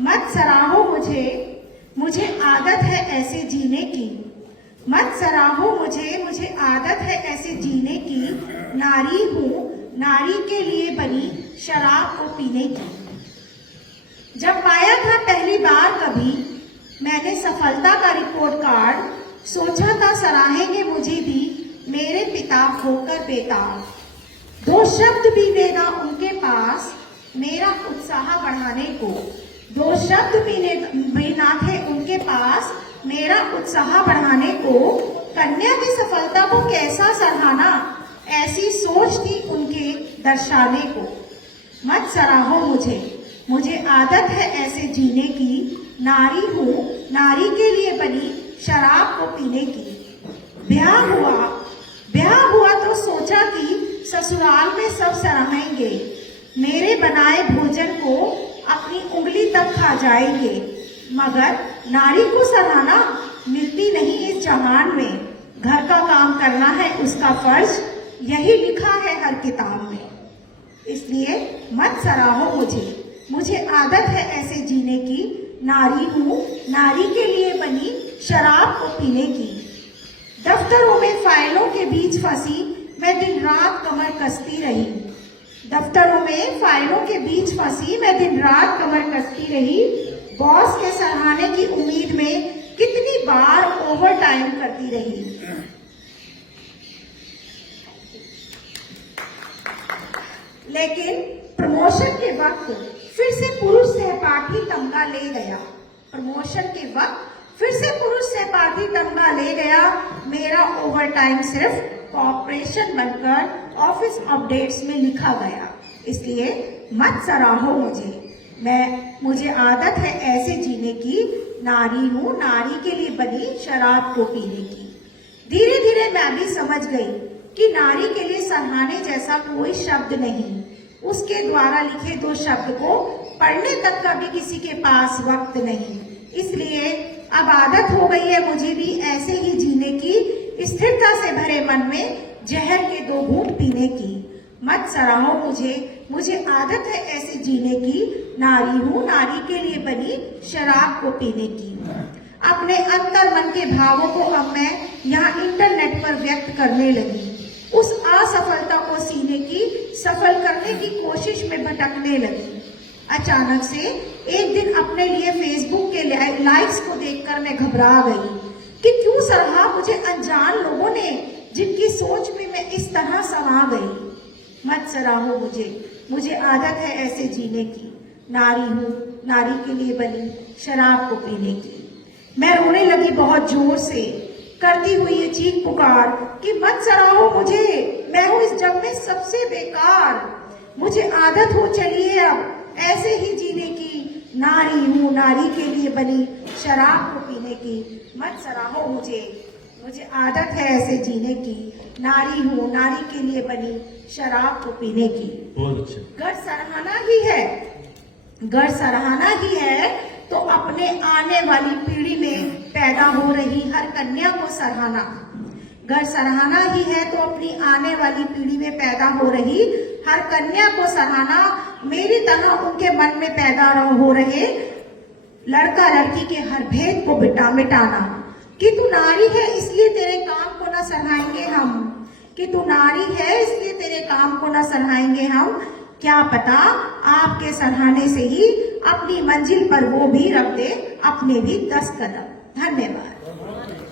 मत सराहो मुझे, मुझे आदत है ऐसे जीने की। मत सराहो मुझे, मुझे आदत है ऐसे जीने की। नारी हूँ, नारी के लिए बनी शराब को पीने की। जब पाया था पहली बार कभी मैंने सफलता का रिपोर्ट कार्ड, सोचा था सराहेंगे मुझे भी मेरे पिता होकर बेताब। दो शब्द भी देना उनके पास मेरा उत्साह बढ़ाने को। दो शब्द भी ना थे उनके पास मेरा उत्साह बढ़ाने को। कन्या की सफलता को कैसा सराहना, ऐसी सोच थी उनके दर्शाने को। मत सराहो मुझे, मुझे आदत है ऐसे जीने की। नारी हूँ, नारी के लिए बनी शराब को पीने की। ब्याह हुआ तो सोचा कि ससुराल में सब सराहेंगे, मेरे बनाए भोजन को अपनी उंगली तक खा जाएंगे। मगर नारी को सराहना मिलती नहीं इस जहान में। घर का काम करना है उसका फर्ज, यही लिखा है हर किताब में। इसलिए मत सराहो मुझे, मुझे आदत है ऐसे जीने की। नारी हूँ, नारी के लिए बनी शराब को पीने की। दफ्तरों में फाइलों के बीच फंसी मैं दिन रात कमर कसती रही। दफ्तरों में फाइलों के बीच फंसी मैं दिन रात कमर कसती रही। बॉस के सराहने की उम्मीद में कितनी बार ओवर टाइम करती रही। लेकिन प्रमोशन के वक्त फिर से पुरुष सहपाठी तमगा ले गया। प्रमोशन के वक्त फिर से पुरुष सहपाठी तमगा ले गया। मेरा ओवर टाइम सिर्फ कॉर्पोरेशन बनकर ऑफिस अपडेट्स में लिखा गया। इसलिए मत सराहो मुझे आदत है ऐसे जीने की। नारी हूँ, नारी के लिए बनी शराब को पीने की। धीरे धीरे मैं भी समझ गई कि नारी के लिए सराहने जैसा कोई शब्द नहीं। उसके द्वारा लिखे दो शब्द को पढ़ने तक का भी किसी के पास वक्त नहीं। इसलिए अब आदत हो गई है मुझे भी ऐसे ही जीने की, स्थिरता से भरे मन में जहर के दो घूंट पीने की। मत सराहो मुझे आदत है ऐसे जीने की। नारी हूँ, नारी के लिए बनी शराब को पीने की। अपने अंतर मन के भावों को अब मैं यहाँ इंटरनेट पर व्यक्त करने लगी। उस असफलता को सीने की सफल करने की कोशिश में भटकने लगी। अचानक से एक दिन अपने लिए फेसबुक के लाइक्स को देखकर मैं घबरा गई कि क्यों सराहा मुझे अनजान लोगों ने, जिनकी सोच में मैं इस तरह समा गई। मत सराहो मुझे आदत है ऐसे जीने की। नारी हूँ, नारी के लिए बनी शराब को पीने की। मैं रोने लगी बहुत जोर से, करती हुई ये चीख पुकार कि मत सराहो मुझे, मैं हूँ इस जग में सबसे बेकार। मुझे आदत हो चली है अब ऐसे ही जीने की। नारी हूँ, नारी के लिए बनी शराब को पीने की। मत सराहो मुझे आदत है ऐसे जीने की। नारी हूँ, नारी के लिए बनी शराब को पीने की। घर सराहना ही है तो अपने आने वाली पीढ़ी में पैदा हो रही हर कन्या को सराहना। घर सराहना ही है तो अपनी आने वाली पीढ़ी में पैदा हो रही हर कन्या को सराहना। मेरी तरह उनके मन में पैदा हो रहे लड़का लड़की के हर भेद को मिटाना। कि तू नारी है इसलिए तेरे काम को न सराहेंगे हम। कि तू नारी है इसलिए तेरे काम को न सराहेंगे हम। क्या पता आपके सराहने से ही अपनी मंजिल पर वो भी रख दे अपने भी 10 कदम। धन्यवाद।